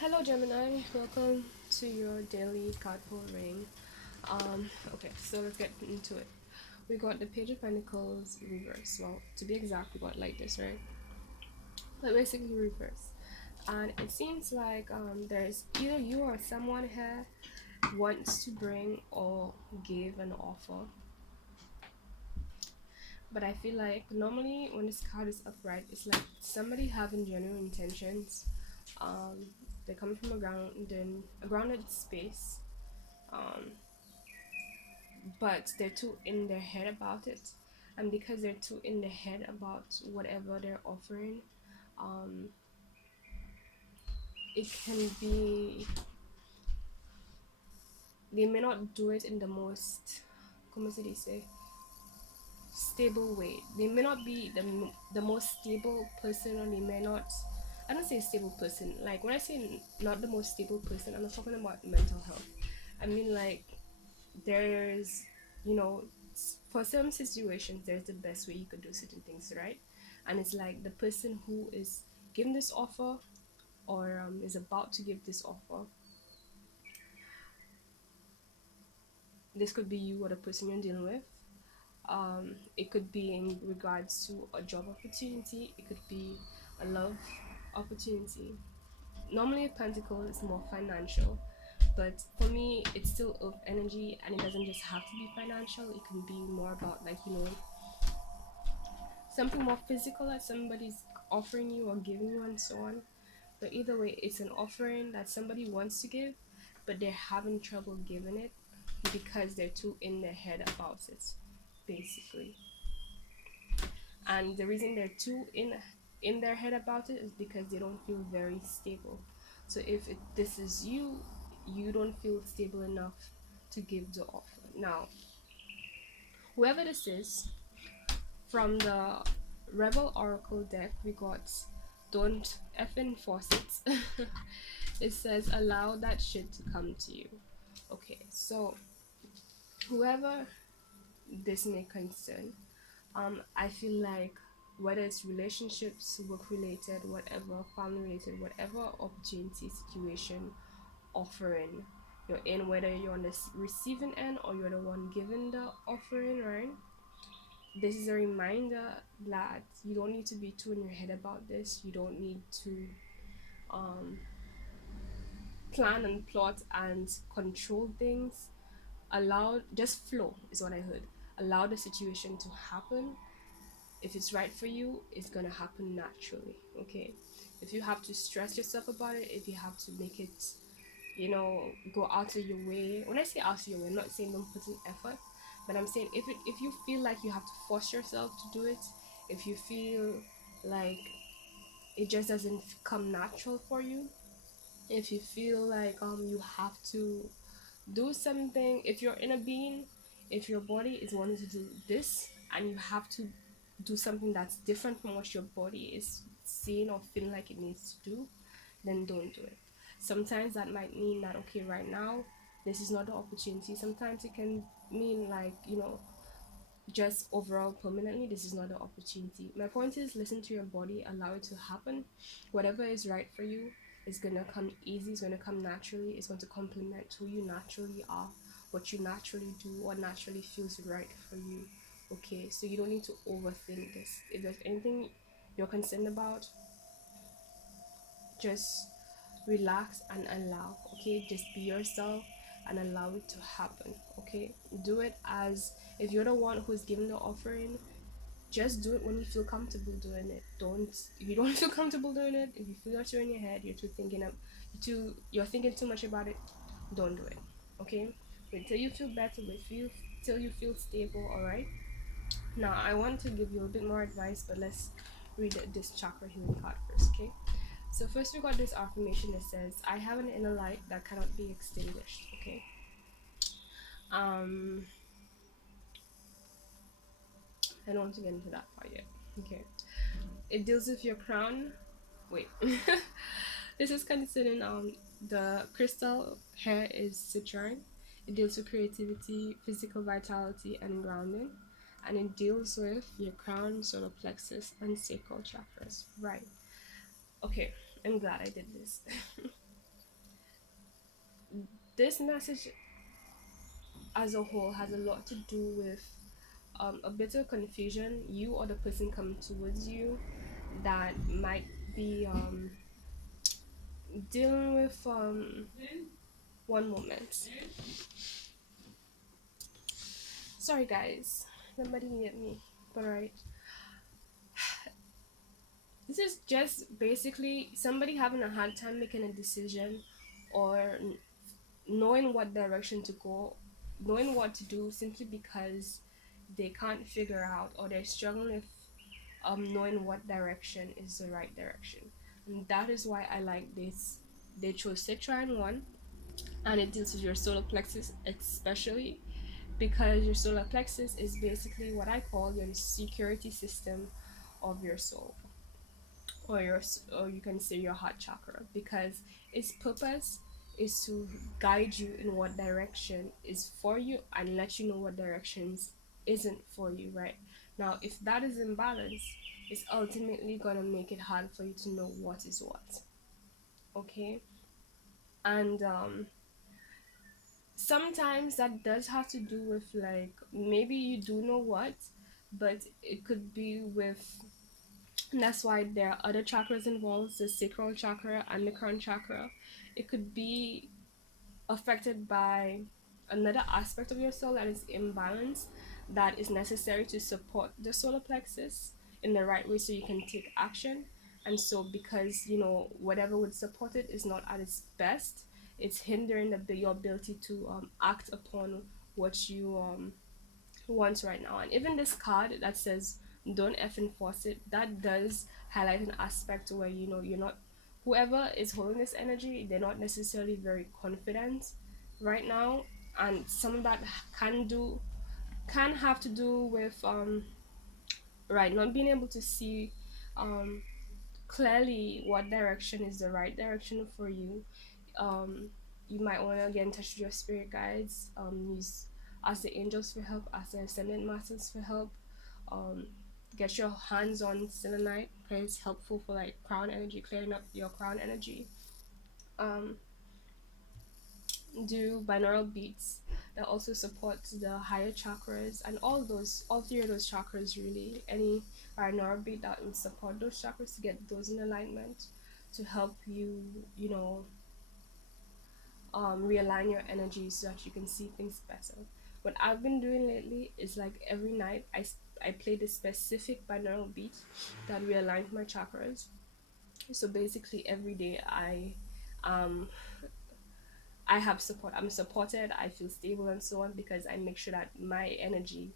Hello Gemini, welcome to your daily card pull ring. Okay, so let's get into it. We got the Page of Pentacles reverse. Well, to be exact, we got like this, right? But basically reverse. And it seems like there's either you or someone here wants to bring or give an offer. But I feel like normally when this card is upright, it's like somebody having genuine intentions. Um, they're coming from a grounded space. Um, but they're too in their head about it, and because they're too in their head about whatever they're offering, um it can be, they may not do it in the most, como se dice, stable way. They may not be the most stable person, or they may not, I don't say stable person, like when I say not the most stable person, I'm not talking about mental health. I mean, like, there's, you know, for some situations there's the best way you could do certain things, right? And it's like the person who is giving this offer, or is about to give this offer, this could be you or the person you're dealing with. It could be in regards to a job opportunity, it could be a love opportunity. Normally pentacle is more financial, but for me it's still of energy, and it doesn't just have to be financial. It can be more about, like, something more physical that somebody's offering you or giving you, and so on. But either way, it's an offering that somebody wants to give, but they're having trouble giving it because they're too in their head about it, basically. And the reason they're too in their head about it is because they don't feel very stable. So if this is you, you don't feel stable enough to give the offer. Now, whoever this is, from the Rebel Oracle deck, we got don't effing force it. It says allow that shit to come to you. Okay, so whoever this may concern, I feel like whether it's relationships, work related, whatever, family related, whatever opportunity, situation, offering you're in, whether you're on the receiving end or you're the one giving the offering, right? This is a reminder that you don't need to be too in your head about this. You don't need to um, plan and plot and control things. Allow, just flow is what I heard. Allow the situation to happen. If it's right for you, it's gonna happen naturally. Okay, if you have to stress yourself about it, if you have to make it, go out of your way. When I say out of your way, I'm not saying don't put in effort, but I'm saying if you feel like you have to force yourself to do it, if you feel like it just doesn't come natural for you, if you feel like you have to do something, if you're in a being, if your body is wanting to do this and you have to do something that's different from what your body is seeing or feeling like it needs to do, then don't do it. Sometimes that might mean that, okay, right now this is not the opportunity. Sometimes it can mean, like, just overall permanently this is not the opportunity. My point is, listen to your body, allow it to happen. Whatever is right for you is gonna come easy, it's gonna come naturally, it's going to complement who you naturally are, what you naturally do, what naturally feels right for you. Okay, so you don't need to overthink this. If there's anything you're concerned about, just relax and allow. Okay, just be yourself and allow it to happen. Okay, do it as if you're the one who's giving the offering. Just do it when you feel comfortable doing it. Don't, if you don't feel comfortable doing it, if you feel that you're in your head, you're thinking too much about it, don't do it. Okay, wait till you feel better, till you feel stable. All right, now I want to give you a bit more advice, but let's read this chakra healing card first. Okay, so first we got this affirmation that says, I have an inner light that cannot be extinguished. Okay, um I don't want to get into that part yet. Okay, it deals with your crown. Wait. This is considering the crystal here is citrine. It deals with creativity, physical vitality, and grounding, and it deals with your crown, solar plexus, and sacral chakras. Right. Okay, I'm glad I did this. this message as a whole has a lot to do with a bit of confusion you or the person coming towards you that might be dealing with one moment. Sorry guys, somebody needed me. But alright, this is just basically somebody having a hard time making a decision or knowing what direction to go, knowing what to do simply because they can't figure out or they're struggling with knowing what direction is the right direction. And that is why I like this. They chose Citrine one, and it deals with your solar plexus especially because your solar plexus is basically what I call your security system of your soul, or or you can say your heart chakra, because its purpose is to guide you in what direction is for you and let you know what directions isn't for you. Right now, if that is imbalanced, it's ultimately gonna make it hard for you to know what is what. Okay. And sometimes that does have to do with, like, maybe you do know what, but it could be with, and that's why there are other chakras involved, the sacral chakra and the crown chakra. It could be affected by another aspect of your soul that is imbalanced, that is necessary to support the solar plexus in the right way so you can take action. And so because whatever would support it is not at its best, it's hindering your ability to act upon what you want right now. And even this card that says don't effing force it, that does highlight an aspect where you're not, whoever is holding this energy, they're not necessarily very confident right now. And some of that can have to do with right, not being able to see um clearly what direction is the right direction for you. You might want to get in touch with your spirit guides, use ask the angels for help, ask the ascended masters for help. um get your hands on selenite because it's helpful for like crown energy, clearing up your crown energy. um do binaural beats that also support the higher chakras, and all three of those chakras, really. Any binaural beat that would support those chakras to get those in alignment, to help you, realign your energy so that you can see things better. What I've been doing lately is, like, every night I play this specific binaural beat that realigns my chakras. So basically every day um I have support. I'm supported. I feel stable and so on because I make sure that my energy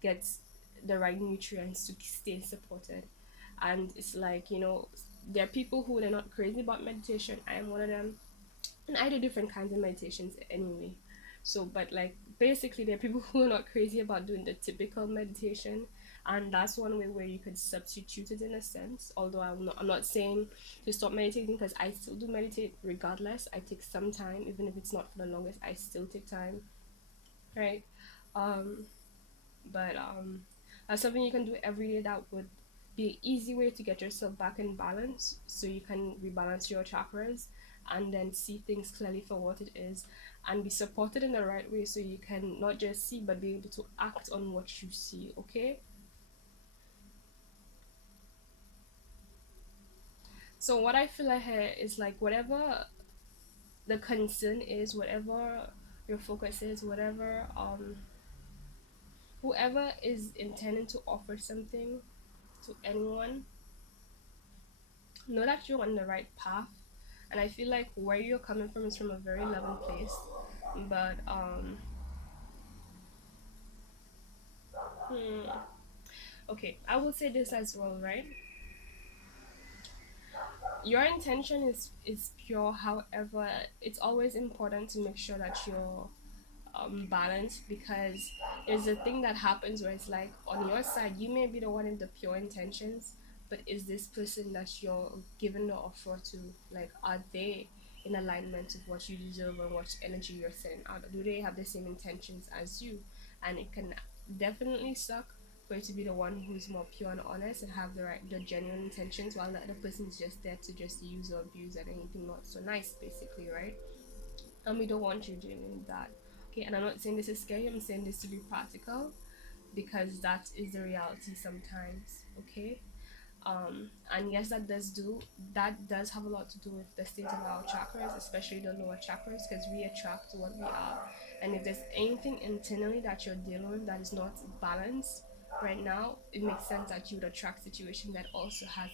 gets the right nutrients to stay supported. And it's like, there are people who are not crazy about meditation. I am one of them, and I do different kinds of meditations anyway. So, but like basically, there are people who are not crazy about doing the typical meditation, and that's one way where you could substitute it in a sense. Although I'm not saying to stop meditating, because I still do meditate regardless. I take some time, even if it's not for the longest. I still take time, right? Um, but that's something you can do every day that would be an easy way to get yourself back in balance so you can rebalance your chakras and then see things clearly for what it is, and be supported in the right way so you can not just see but be able to act on what you see. Okay, so what I feel ahead is, like, whatever the concern is, whatever your focus is, whatever whoever is intending to offer something to anyone, know that you're on the right path. And I feel like where you're coming from is from a very loving place. But hmm, okay, I will say this as well, right? Your intention is pure. However, it's always important to make sure that you're balance, because there's a thing that happens where it's like, on your side you may be the one in the pure intentions, but is this person that you're giving the offer to, like, are they in alignment with what you deserve or what energy you're sending out? Do they have the same intentions as you? And it can definitely suck for you to be the one who's more pure and honest and have the genuine intentions, while the other person's just there to just use or abuse and anything not so nice, basically, right? and we don't want you doing that. Okay, and I'm not saying this is scary, I'm saying this to be practical, because that is the reality sometimes. Okay. And yes, that does have a lot to do with the state of our chakras, especially the lower chakras, because we attract what we are. And if there's anything internally that you're dealing with that is not balanced right now, it makes sense that you would attract situation that also has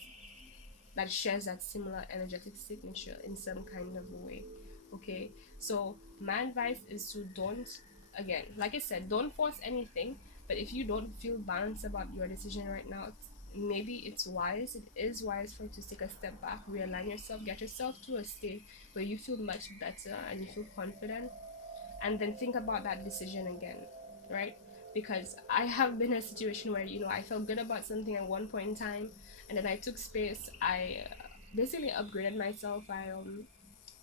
that shares that similar energetic signature in some kind of a way. Okay, so my advice is to don't, again, like I said, don't force anything. But if you don't feel balanced about your decision right now, maybe it is wise for you to take a step back, realign yourself, get yourself to a state where you feel much better and you feel confident, and then think about that decision again, right? Because I have been in a situation where, I felt good about something at one point in time, and then I took space. I basically upgraded myself. I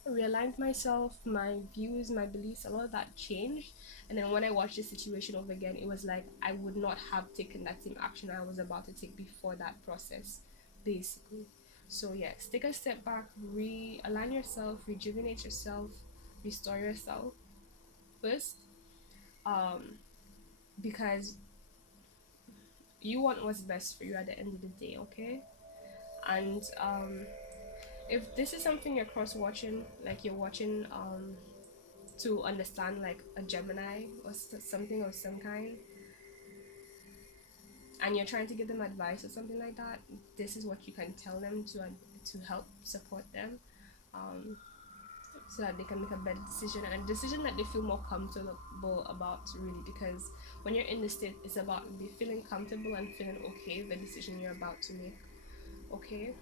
realigned myself, my views, my beliefs, a lot of that changed. And then when I watched the situation over again, it was like I would not have taken that same action I was about to take before that process, basically. So yes, take a step back, realign yourself, rejuvenate yourself, restore yourself first, um because you want what's best for you at the end of the day. Okay. And if this is something you're cross watching, like you're watching to understand like a Gemini or something of some kind, and you're trying to give them advice or something like that, this is what you can tell them to help support them, um so that they can make a better decision, and a decision that they feel more comfortable about, really. Because when you're in the state, it's about be feeling comfortable and feeling okay with the decision you're about to make. Okay.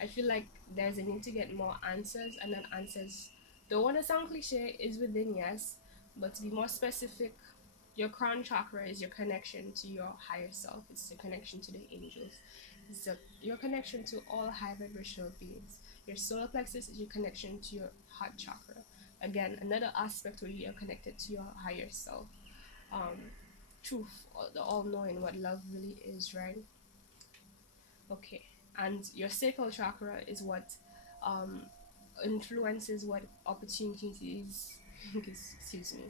I feel like there's a need to get more answers, and then answers don't want to sound cliche, is within, yes, but to be more specific, your crown chakra is your connection to your higher self. It's the connection to the angels. It's your connection to all high vibrational beings. Your solar plexus is your connection to your heart chakra. Again, another aspect where you are connected to your higher self. Um, truth, the all knowing, what love really is, right? Okay. And your sacral chakra is what um, influences what opportunities, excuse me,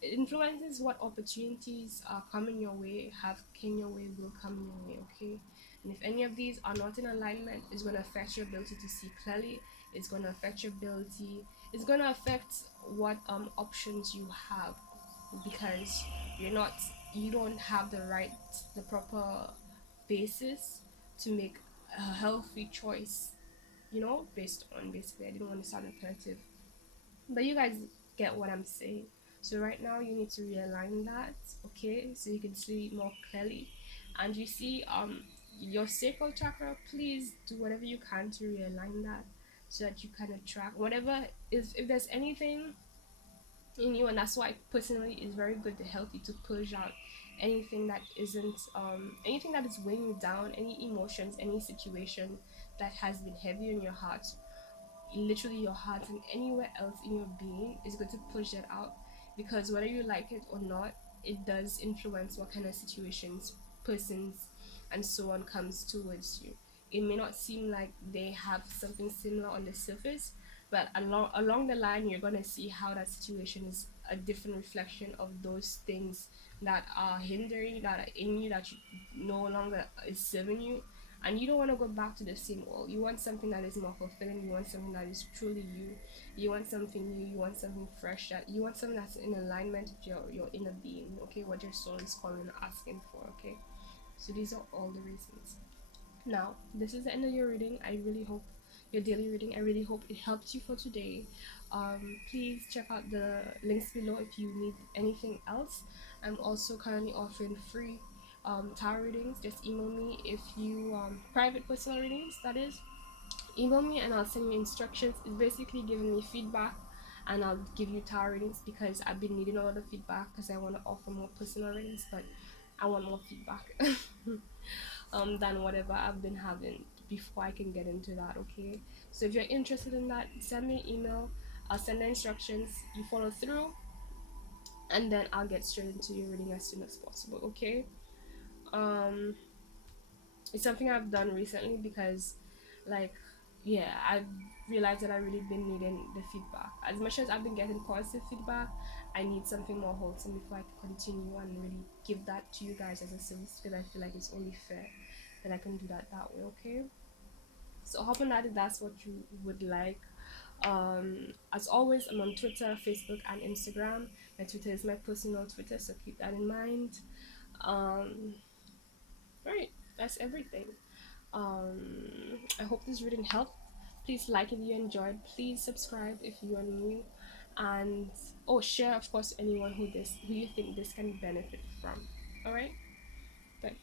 it influences what opportunities are coming your way, have came your way, will come your way. Okay. And if any of these are not in alignment, it's going to affect your ability to see clearly. It's going to affect your ability, it's going to affect what options you have, because you don't have the proper basis to make a healthy choice, based on, basically, I didn't want to sound repetitive, but you guys get what I'm saying. So right now you need to realign that, okay, so you can see more clearly. And you see your sacral chakra, please do whatever you can to realign that, so that you can attract whatever is, if there's anything in you. And that's why personally it's very good to help you to push out anything that isn't anything that is weighing you down, any emotions, any situation that has been heavy in your heart, literally your heart, and anywhere else in your being, is going to push that out. Because whether you like it or not, it does influence what kind of situations, persons, and so on comes towards you. It may not seem like they have something similar on the surface, but along the line you're going to see how that situation is a different reflection of those things that are hindering, that are in you, that you no longer is serving you. And you don't want to go back to the same old. You want something that is more fulfilling. You want something that is truly you. You want something new. You want something fresh. That you want something that's in alignment with your inner being. Okay, what your soul is calling and asking for. Okay, so these are all the reasons. Now, this is the end of your reading. I really hope your daily reading. I really hope it helped you for today. Please check out the links below if you need anything else. I'm also currently offering free tarot readings. Just email me if you private personal readings. That is, email me and I'll send you instructions. It's basically giving me feedback, and I'll give you tarot readings, because I've been needing a lot of feedback, because I want to offer more personal readings, but I want more feedback. Than whatever I've been having before I can get into that. Okay, so if you're interested in that, send me an email. I'll send the instructions, you follow through, and then I'll get straight into your reading as soon as possible. Okay. um it's something I've done recently, because like yeah, I realized that I really been needing the feedback. As much as I've been getting positive feedback, I need something more wholesome before I can continue and really give that to you guys as a service, because I feel like it's only fair that I can do that way. Okay. So hop on that if that's what you would like. As always, I'm on Twitter, Facebook, and Instagram. My Twitter is my personal Twitter, so keep that in mind. Um, right, that's everything. I hope this reading helped. Please like if you enjoyed. Please subscribe if you are new, and oh, share of course anyone who you think this can benefit from. All right, bye.